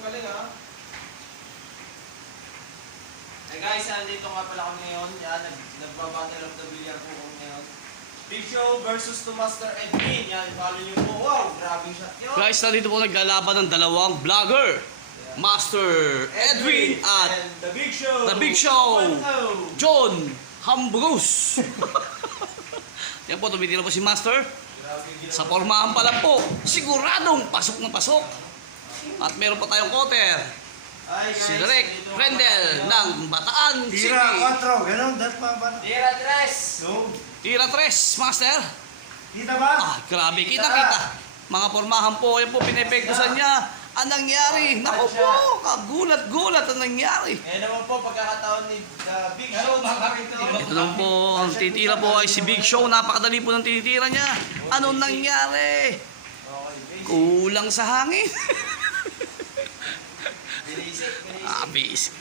galing ha. Eh guys, nandito nga pala ako ngayon. Yan, nagbabattle of the billiard po ako ngayon. Big Show versus to Master Edwin. Yan, follow nyo po. Wow, grabe shot yun. Guys, nandito po naglalaban ng dalawang vlogger. Master Edwin at and the Big Show. The Big Show. 1-0. John Hamburgos. Yan po, tumitira po si Master. Grabe yung Sa ginawa. pormahan pa lang po, siguradong pasok na pasok. At meron pa tayong quarter. Ay, guys, Si Derek nandito nga Rendel pala ng Bataan City. Tira 4, gano'n, dat pa ba? Tira 3. No. Tira 3, Master. Kita ba? Ah, grabe, kita-kita. Mga pormahan po, yan po, pinepektusan niya. Ang nangyari, naku po, kagulat-gulat ang nangyari. Eh naman po, pagkakataon ni the Big Show. Ito naman po, ang titira po ay si Big Show. Napakadali po ng tinitira niya. Anong nangyari? Okay, basic. Kulang sa hangin. Basic, basic. Ah, basic.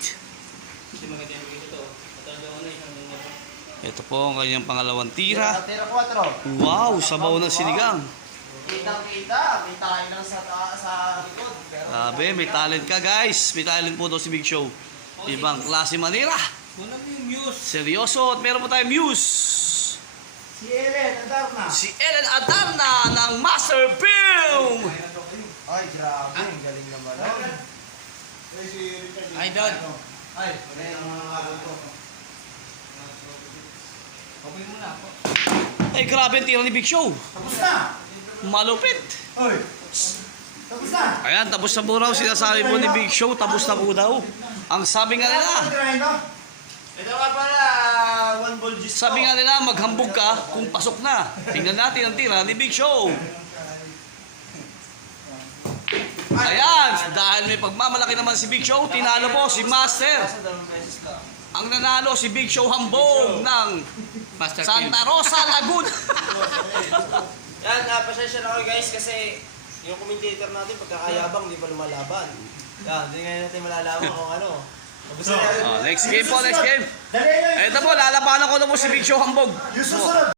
Ito po ang kanyang pangalawang tira. Tira 4. Wow, sabaw ng sinigang. Kitang-kita, may tayo lang sa likod. Pero Grabe, may talent ka guys. May talent po daw si Big Show. Ibang klase manira. Seryoso at meron po tayong muse. Si Ellen, Adarna. Si Ellen Adarna ng Master Film. ay, grabe, ang galing naman. Ay, Don. Ay, wala yung mga araw ko. Ay, grabe ang tira ni Big Show. Tapos na. Malupit. Oy. Tapos na. Ayan, tapos na po raw. Sinasabi po ni Big Show, tapos na po daw. Ang sabi nga nila, Tirahin to. Ito nga pala, one ball juice sabi nga nila, maghambog ka kung pasok na. Tingnan natin ang tira ni Big Show. Ayan, dahil may pagmamalaki naman si Big Show, tinalo po si Master. Kaso dalawang beses ka. Ang nanalo si Big Show Hambog ng Santa Rosa, Laguna. Yan, pasensya na kayo guys kasi yung commentator natin pagkakayabang di pa lumalaban. Yan, hindi ngayon natin malalaman kung ano. Gusto Oh, next game po, next game. Dali na. Ito po, lalabanan ko na po si Big Show Hambog. Yung susunod.